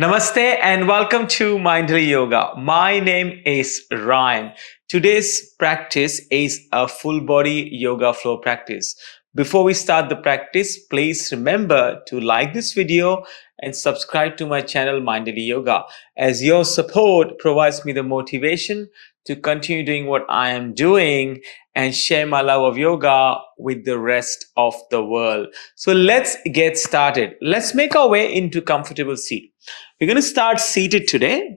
Namaste and welcome to Mindful Yoga. My name is Ryan. Today's practice is a full body yoga flow practice. Before we start the practice, please remember to like this video and subscribe to my channel Mindful Yoga, as your support provides me the motivation to continue doing what I am doing and share my love of yoga with the rest of the world. So let's get started. Let's make our way into comfortable seat. We're going to start seated today.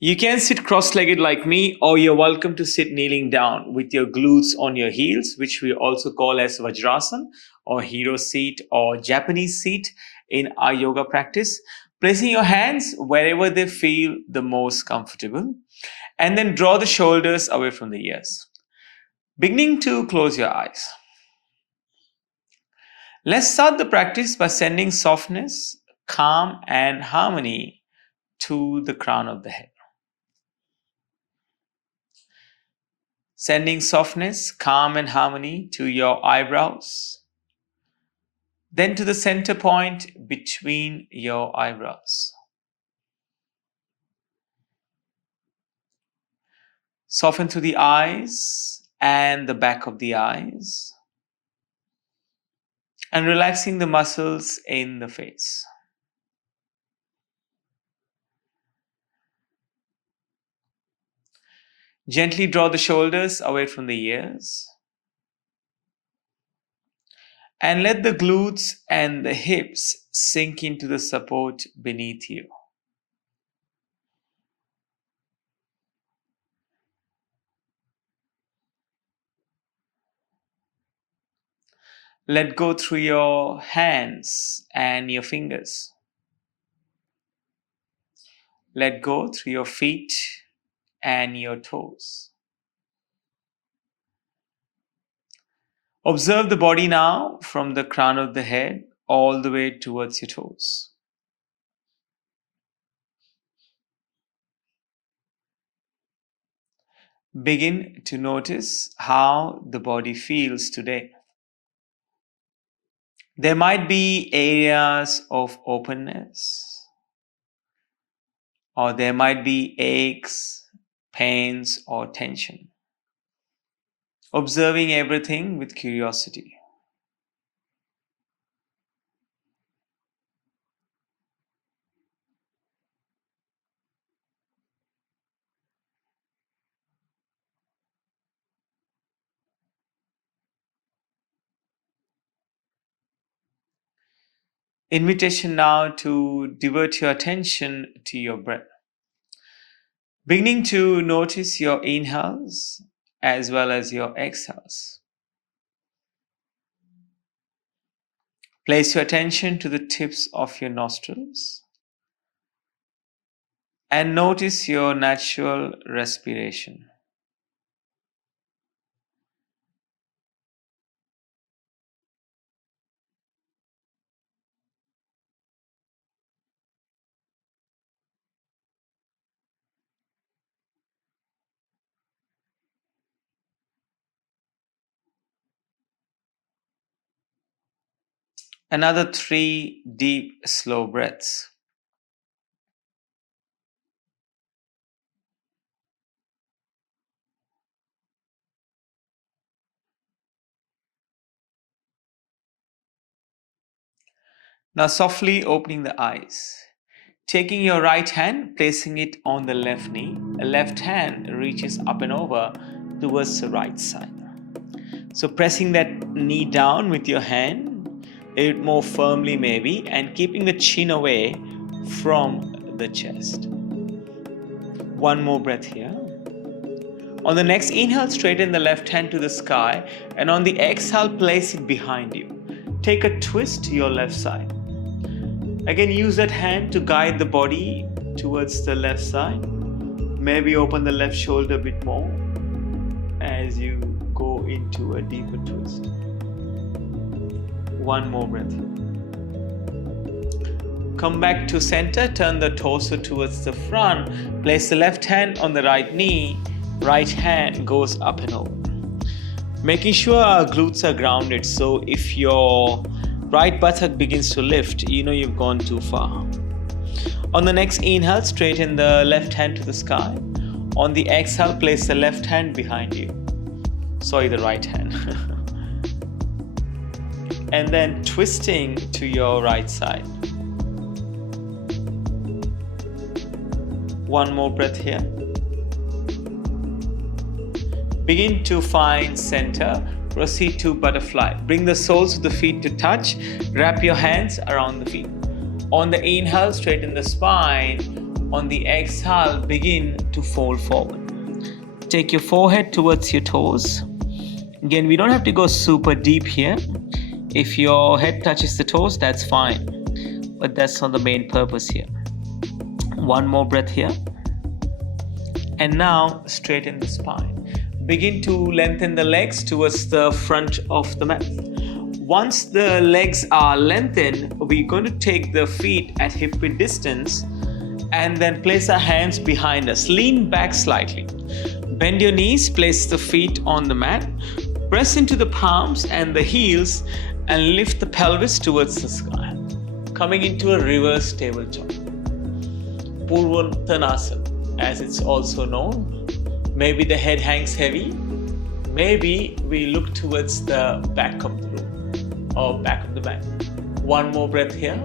You can sit cross-legged like me, or you're welcome to sit kneeling down with your glutes on your heels, which we also call as Vajrasana or hero seat or Japanese seat in our yoga practice. Placing your hands wherever they feel the most comfortable, and then draw the shoulders away from the ears. Beginning to close your eyes. Let's start the practice by sending softness, calm, and harmony to the crown of the head. Sending softness, calm, and harmony to your eyebrows, then to the center point between your eyebrows. Soften through the eyes and the back of the eyes, and relaxing the muscles in the face. Gently draw the shoulders away from the ears. And let the glutes and the hips sink into the support beneath you. Let go through your hands and your fingers. Let go through your feet and your toes. Observe the body now from the crown of the head all the way towards your toes. Begin to notice how the body feels today. There might be areas of openness, or there might be aches, pains, or tension. Observing everything with curiosity. Invitation now to divert your attention to your breath. Beginning to notice your inhales as well as your exhales. Place your attention to the tips of your nostrils and notice your natural respiration. Another 3 deep, slow breaths. Now softly opening the eyes. Taking your right hand, placing it on the left knee. The left hand reaches up and over towards the right side. So pressing that knee down with your hand, a bit more firmly maybe, and keeping the chin away from the chest. One more breath here. On the next inhale, straighten the left hand to the sky, and on the exhale, place it behind you. Take a twist to your left side. Again, use that hand to guide the body towards the left side. Maybe open the left shoulder a bit more as you go into a deeper twist. One more breath. Come back to center, turn the torso towards the front, place the left hand on the right knee, right hand goes up and over. Making sure our glutes are grounded, so if your right buttock begins to lift, you know you've gone too far. On the next inhale, straighten the left hand to the sky. On the exhale, place the left hand behind you. Sorry, the right hand. And then twisting to your right side. One more breath here. Begin to find center. Proceed to butterfly. Bring the soles of the feet to touch. Wrap your hands around the feet. On the inhale, straighten the spine. On the exhale, begin to fold forward. Take your forehead towards your toes. Again, we don't have to go super deep here. If your head touches the toes, that's fine. But that's not the main purpose here. One more breath here. And now straighten the spine. Begin to lengthen the legs towards the front of the mat. Once the legs are lengthened, we're going to take the feet at hip-width distance and then place our hands behind us. Lean back slightly. Bend your knees, place the feet on the mat. Press into the palms and the heels and lift the pelvis towards the sky. Coming into a reverse tabletop. Purvottanasana, as it's also known. Maybe the head hangs heavy. Maybe we look towards the back of the room or back of the mat. One more breath here.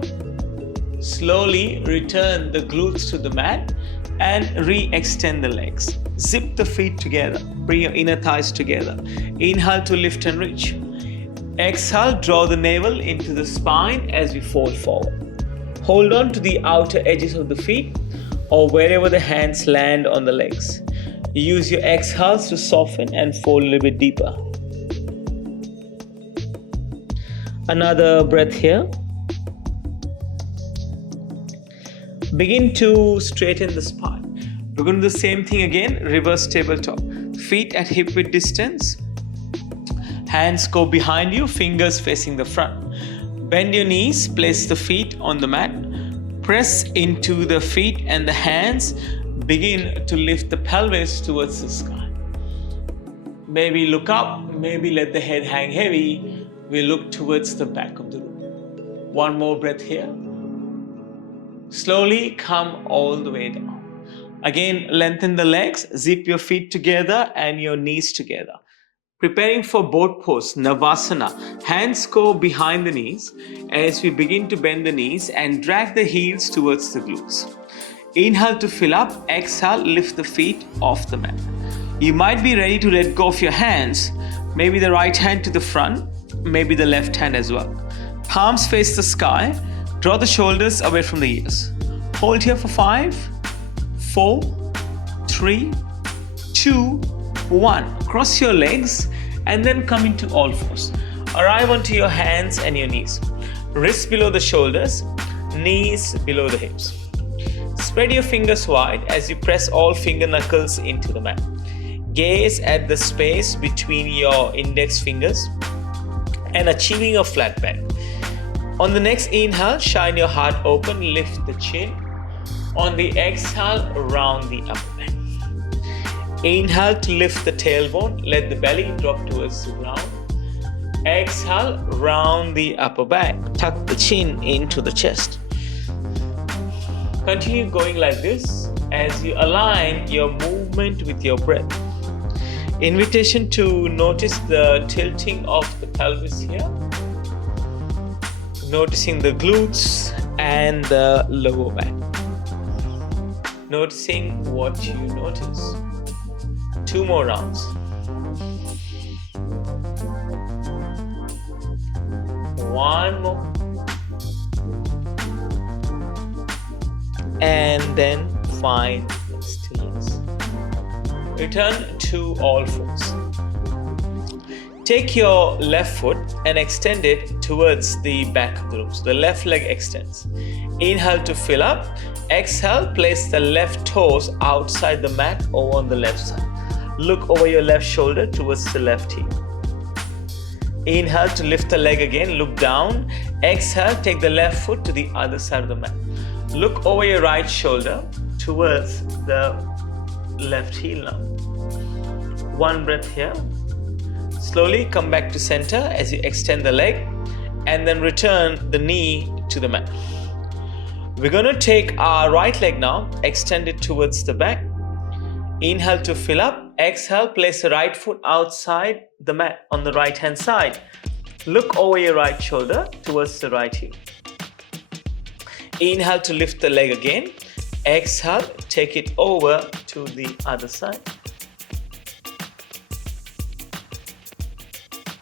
Slowly return the glutes to the mat and re-extend the legs. Zip the feet together. Bring your inner thighs together. Inhale to lift and reach. Exhale, draw the navel into the spine as we fold forward. Hold on to the outer edges of the feet or wherever the hands land on the legs. Use your exhales to soften and fold a little bit deeper. Another breath here. Begin to straighten the spine. We're going to do the same thing again, reverse tabletop. Feet at hip-width distance. Hands go behind you, fingers facing the front. Bend your knees, place the feet on the mat. Press into the feet and the hands. Begin to lift the pelvis towards the sky. Maybe look up, maybe let the head hang heavy. We look towards the back of the room. One more breath here. Slowly come all the way down. Again, lengthen the legs, zip your feet together and your knees together. Preparing for boat pose, Navasana. Hands go behind the knees as we begin to bend the knees and drag the heels towards the glutes. Inhale to fill up, exhale, lift the feet off the mat. You might be ready to let go of your hands, maybe the right hand to the front, maybe the left hand as well. Palms face the sky, draw the shoulders away from the ears. Hold here for 5, 4, 3, 2, 1. Cross your legs and then come into all fours. Arrive onto your hands and your knees. Wrists below the shoulders, knees below the hips. Spread your fingers wide as you press all finger knuckles into the mat. Gaze at the space between your index fingers and achieving a flat back. On the next inhale, shine your heart open, lift the chin. On the exhale, round the upper back. Inhale to lift the tailbone, let the belly drop towards the ground. Exhale, round the upper back, tuck the chin into the chest. Continue going like this as you align your movement with your breath. Invitation to notice the tilting of the pelvis here. Noticing the glutes and the lower back. Noticing what you notice. 2 more rounds. 1 more. And then find stillness. Return to all fours. Take your left foot and extend it towards the back of the room. So the left leg extends. Inhale to fill up. Exhale, place the left toes outside the mat or on the left side. Look over your left shoulder towards the left heel. Inhale to lift the leg again, look down. Exhale, take the left foot to the other side of the mat. Look over your right shoulder towards the left heel now. 1 breath here. Slowly come back to center as you extend the leg and then return the knee to the mat. We're going to take our right leg now, extend it towards the back. Inhale to fill up. Exhale, place the right foot outside the mat on the right hand side. Look over your right shoulder towards the right heel. Inhale to lift the leg again. Exhale, take it over to the other side.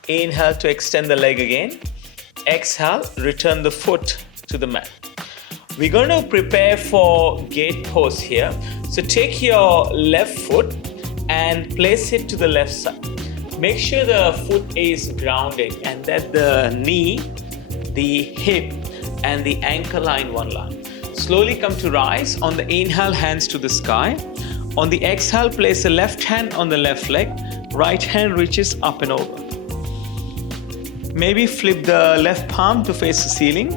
Inhale to extend the leg again. Exhale, return the foot to the mat. We're going to prepare for gate pose here. So take your left foot and place it to the left side. Make sure the foot is grounded and that the knee, the hip and the ankle are in one line. Slowly come to rise. On the inhale, hands to the sky. On the exhale, place the left hand on the left leg. Right hand reaches up and over. Maybe flip the left palm to face the ceiling.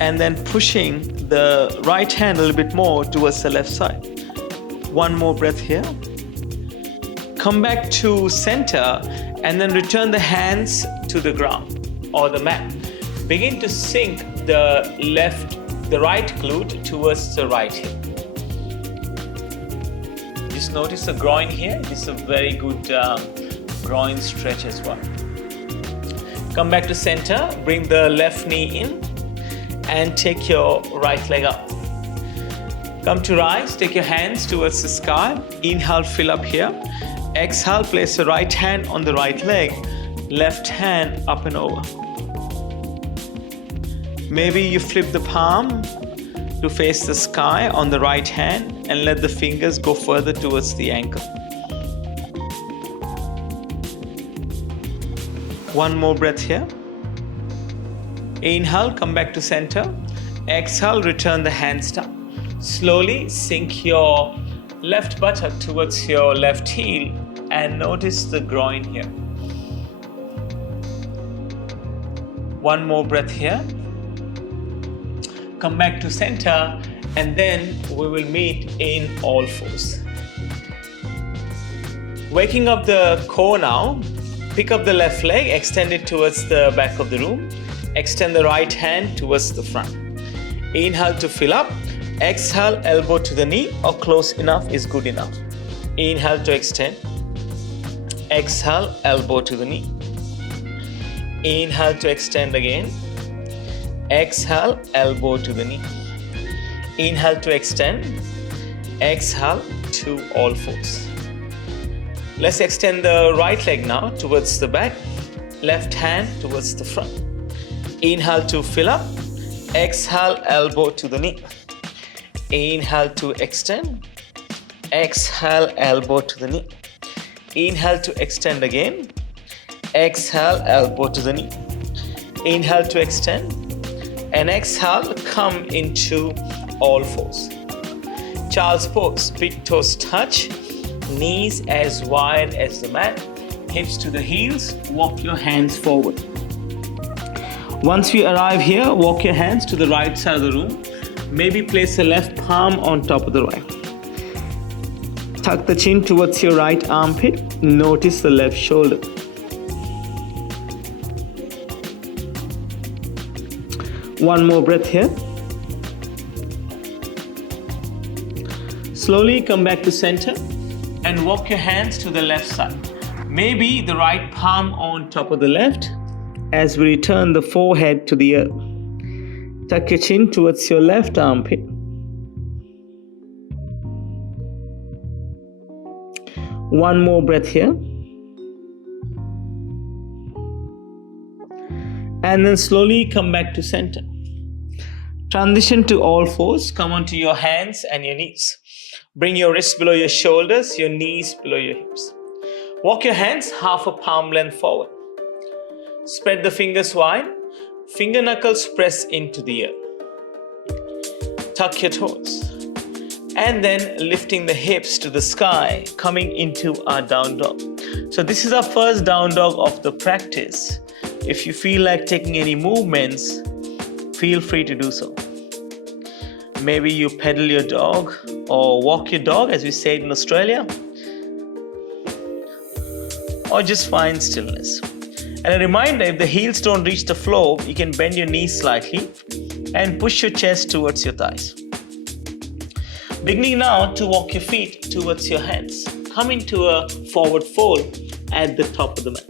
And then pushing the right hand a little bit more towards the left side. One more breath here. Come back to center and then return the hands to the ground or the mat. Begin to sink the right glute towards the right hip. Just notice the groin here. This is a very good groin stretch as well. Come back to center. Bring the left knee in. And take your right leg up. Come to rise, take your hands towards the sky. Inhale, fill up here. Exhale, place the right hand on the right leg. Left hand up and over. Maybe you flip the palm to face the sky on the right hand and let the fingers go further towards the ankle. One more breath here. Inhale, come back to center. Exhale, return the hands down. Slowly sink your left buttock towards your left heel and notice the groin here. One more breath here. Come back to center and then we will meet in all fours. Waking up the core now. Pick up the left leg, extend it towards the back of the room. Extend the right hand towards the front. Inhale to fill up. Exhale, elbow to the knee or close enough is good enough. Inhale to extend. Exhale, elbow to the knee. Inhale to extend again. Exhale, elbow to the knee. Inhale to extend. Exhale to all fours. Let's extend the right leg now towards the back. Left hand towards the front. Inhale to fill up. Exhale, elbow to the knee. Inhale to extend. Exhale, elbow to the knee. Inhale to extend again. Exhale, elbow to the knee. Inhale to extend. And exhale, come into all fours. Child's pose. Big toes touch. Knees as wide as the mat. Hips to the heels. Walk your hands forward. Once you arrive here, walk your hands to the right side of the room. Maybe place the left palm on top of the right. Tuck the chin towards your right armpit. Notice the left shoulder. One more breath here. Slowly come back to center and walk your hands to the left side. Maybe the right palm on top of the left. As we return the forehead to the earth. Tuck your chin towards your left armpit. One more breath here. And then slowly come back to center. Transition to all fours. Come onto your hands and your knees. Bring your wrists below your shoulders, your knees below your hips. Walk your hands half a palm length forward. Spread the fingers wide. Finger knuckles press into the earth. Tuck your toes. And then lifting the hips to the sky, coming into our down dog. So this is our first down dog of the practice. If you feel like taking any movements, feel free to do so. Maybe you pedal your dog or walk your dog, as we say in Australia, or just find stillness. And a reminder, if the heels don't reach the floor, you can bend your knees slightly and push your chest towards your thighs. Beginning now to walk your feet towards your hands. Come into a forward fold at the top of the mat.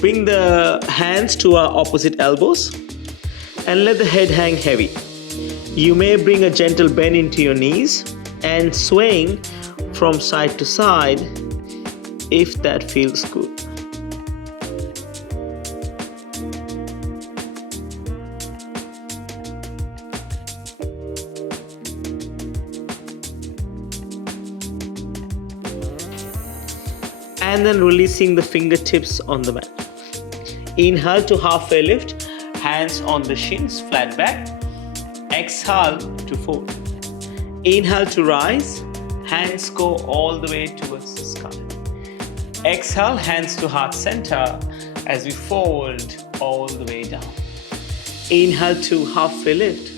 Bring the hands to our opposite elbows and let the head hang heavy. You may bring a gentle bend into your knees and swaying from side to side if that feels good. And then releasing the fingertips on the mat. Inhale to halfway lift, hands on the shins, flat back. Exhale to fold. Inhale to rise, hands go all the way towards the sky. Exhale, hands to heart center as we fold all the way down. Inhale to halfway lift.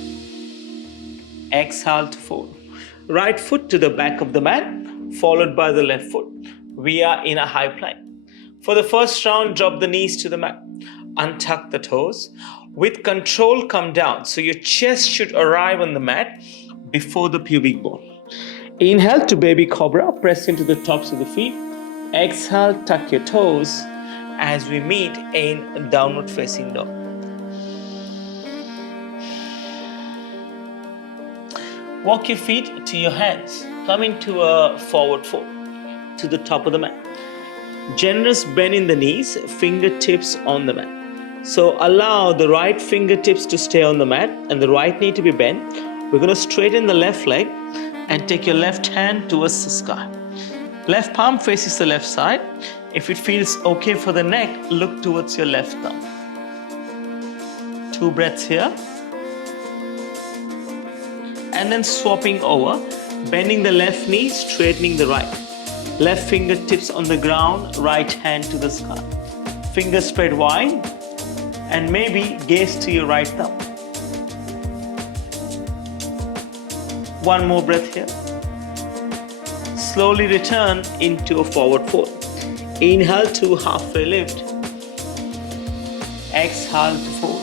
Exhale to fold. Right foot to the back of the mat, followed by the left foot. We are in a high plank. For the first round, drop the knees to the mat. Untuck the toes. With control, come down. So your chest should arrive on the mat before the pubic bone. Inhale to baby cobra. Press into the tops of the feet. Exhale, tuck your toes as we meet in downward facing dog. Walk your feet to your hands. Come into a forward fold to the top of the mat. Generous bend in the knees, fingertips on the mat. So allow the right fingertips to stay on the mat and the right knee to be bent. We're going to straighten the left leg and take your left hand towards the sky. Left palm faces the left side. If it feels okay for the neck, look towards your left thumb. 2 breaths here. And then swapping over, bending the left knee, straightening the right. Left fingertips on the ground, right hand to the sky. Fingers spread wide and maybe gaze to your right thumb. 1 more breath here. Slowly return into a forward fold. Inhale to halfway lift. Exhale to fold.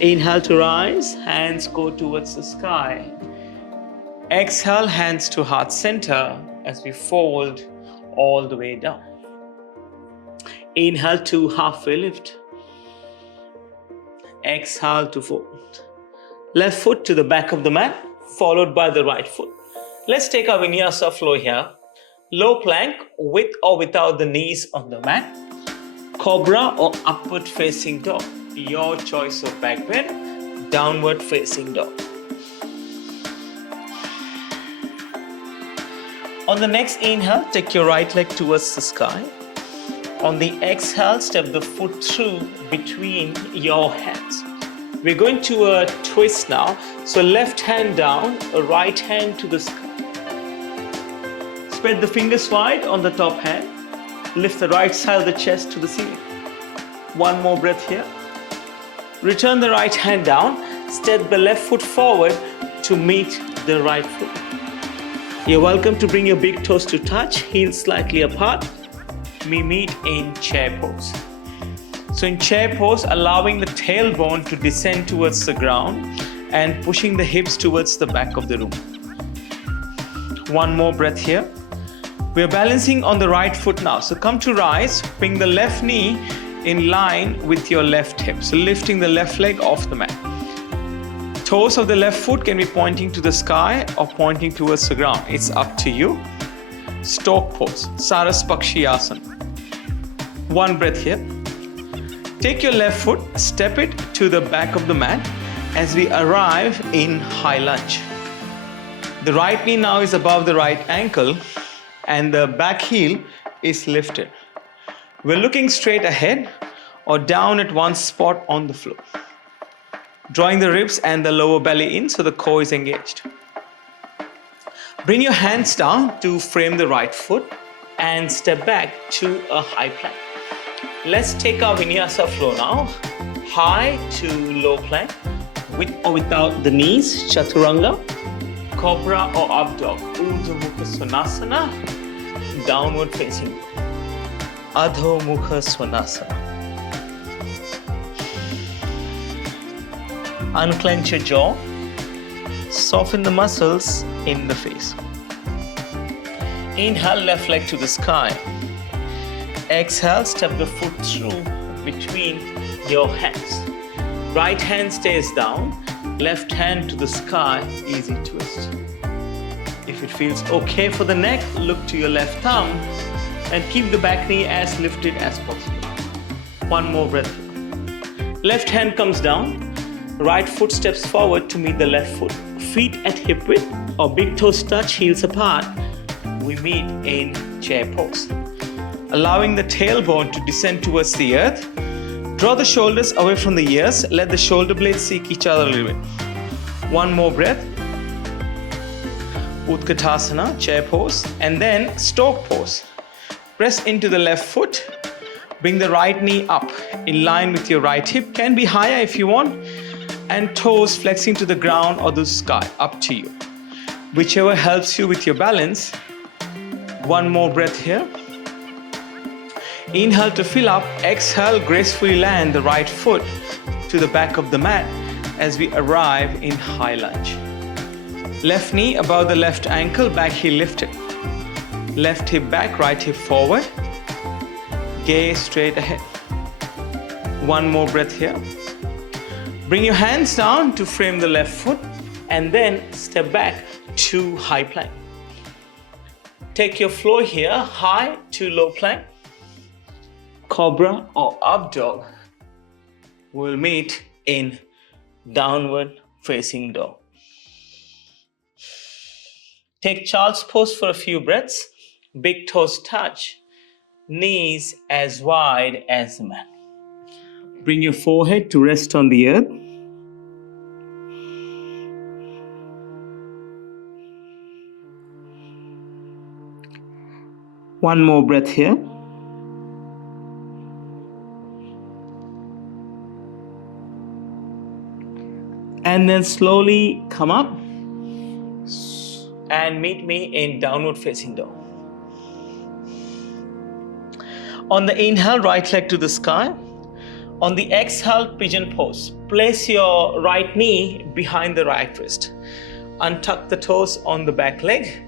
Inhale to rise, hands go towards the sky. Exhale, hands to heart center as we fold all the way down. Inhale to halfway lift. Exhale to fold. Left foot to the back of the mat, followed by the right foot. Let's take our vinyasa flow here. Low plank with or without the knees on the mat. Cobra or upward facing dog. Your choice of back bend. Downward facing dog. On the next inhale, take your right leg towards the sky. On the exhale, step the foot through between your hands. We're going to a twist now. So left hand down, right hand to the sky. Spread the fingers wide on the top hand. Lift the right side of the chest to the ceiling. 1 more breath here. Return the right hand down. Step the left foot forward to meet the right foot. You're welcome to bring your big toes to touch, heels slightly apart. We meet in chair pose. So in chair pose, allowing the tailbone to descend towards the ground and pushing the hips towards the back of the room. 1 more breath here. We're balancing on the right foot now. So come to rise, bring the left knee in line with your left hip. So lifting the left leg off the mat. Toes of the left foot can be pointing to the sky or pointing towards the ground. It's up to you. Stork pose, Saraspakshyasana. 1 breath here. Take your left foot, step it to the back of the mat as we arrive in high lunge. The right knee now is above the right ankle and the back heel is lifted. We're looking straight ahead or down at one spot on the floor. Drawing the ribs and the lower belly in so the core is engaged. Bring your hands down to frame the right foot and step back to a high plank. Let's take our vinyasa flow now. High to low plank, with or without the knees, chaturanga, cobra or up dog, Urdhva Mukha Svanasana, downward facing, Adho Mukha Svanasana. Unclench your jaw. Soften the muscles in the face. Inhale, left leg to the sky. Exhale, step the foot through between your hands. Right hand stays down, left hand to the sky, easy twist. If it feels okay for the neck, look to your left thumb and keep the back knee as lifted as possible. One more breath. Left hand comes down, right foot steps forward to meet the left foot. Feet at hip width or big toes touch, heels apart. We meet in chair pose. Allowing the tailbone to descend towards the earth. Draw the shoulders away from the ears. Let the shoulder blades seek each other a little bit. One more breath. Utkatasana, chair pose, and then stork pose. Press into the left foot. Bring the right knee up in line with your right hip. Can be higher if you want. And toes flexing to the ground or the sky, up to you. Whichever helps you with your balance. One more breath here. Inhale to fill up. Exhale, gracefully land the right foot to the back of the mat as we arrive in high lunge. Left knee above the left ankle, back heel lifted. Left hip back, right hip forward. Gaze straight ahead. One more breath here. Bring your hands down to frame the left foot and then step back to high plank. Take your floor here, high to low plank. Cobra or up dog. We'll meet in downward facing dog. Take child's pose for a few breaths. Big toes touch. Knees as wide as the mat. Bring your forehead to rest on the earth. One more breath here. And then slowly come up and meet me in downward facing dog. On the inhale, right leg to the sky. On the exhale, pigeon pose. Place your right knee behind the right wrist. Untuck the toes on the back leg.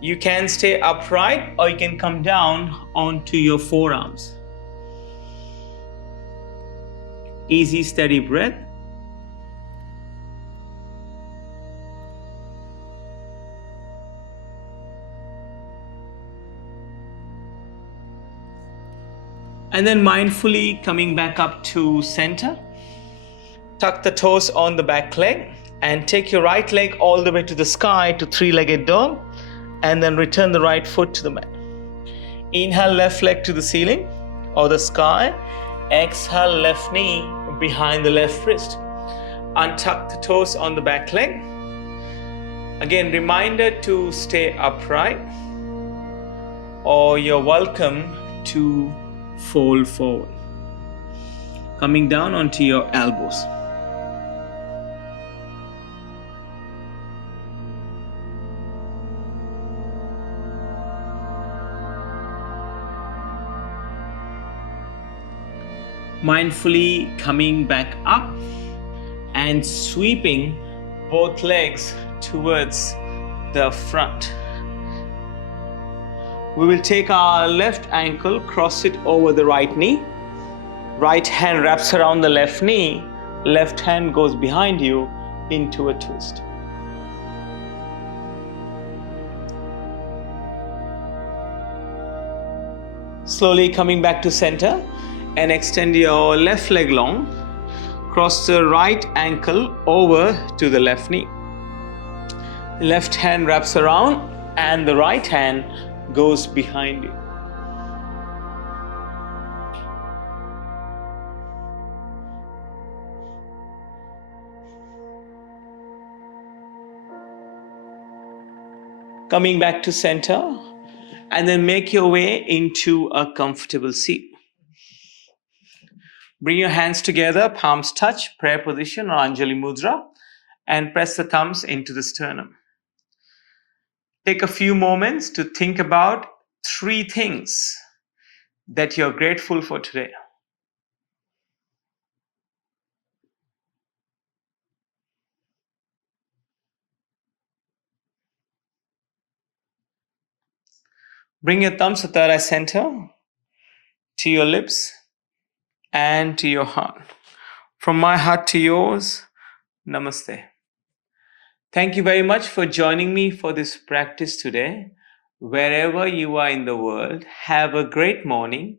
You can stay upright or you can come down onto your forearms. Easy, steady breath. And then mindfully coming back up to center. Tuck the toes on the back leg and take your right leg all the way to the sky to three-legged dog. And then return the right foot to the mat. Inhale, left leg to the ceiling or the sky. Exhale, left knee behind the left wrist. Untuck the toes on the back leg. Again, reminder to stay upright or you're welcome to fold forward. Coming down onto your elbows. Mindfully coming back up and sweeping both legs towards the front. We will take our left ankle, cross it over the right knee. Right hand wraps around the left knee. Left hand goes behind you into a twist. Slowly coming back to center. And extend your left leg long. Cross the right ankle over to the left knee. Left hand wraps around and the right hand goes behind you. Coming back to center and then make your way into a comfortable seat. Bring your hands together, palms touch, prayer position or Anjali Mudra, and press the thumbs into the sternum. Take a few moments to think about 3 things that you're grateful for today. Bring your thumbs to third eye center, to your lips, and to your heart. From my heart to yours, namaste. Thank you very much for joining me for this practice today. Wherever you are in the world, have a great morning,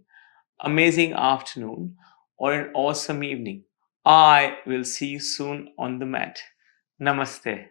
amazing afternoon, or an awesome evening. I will see you soon on the mat. Namaste.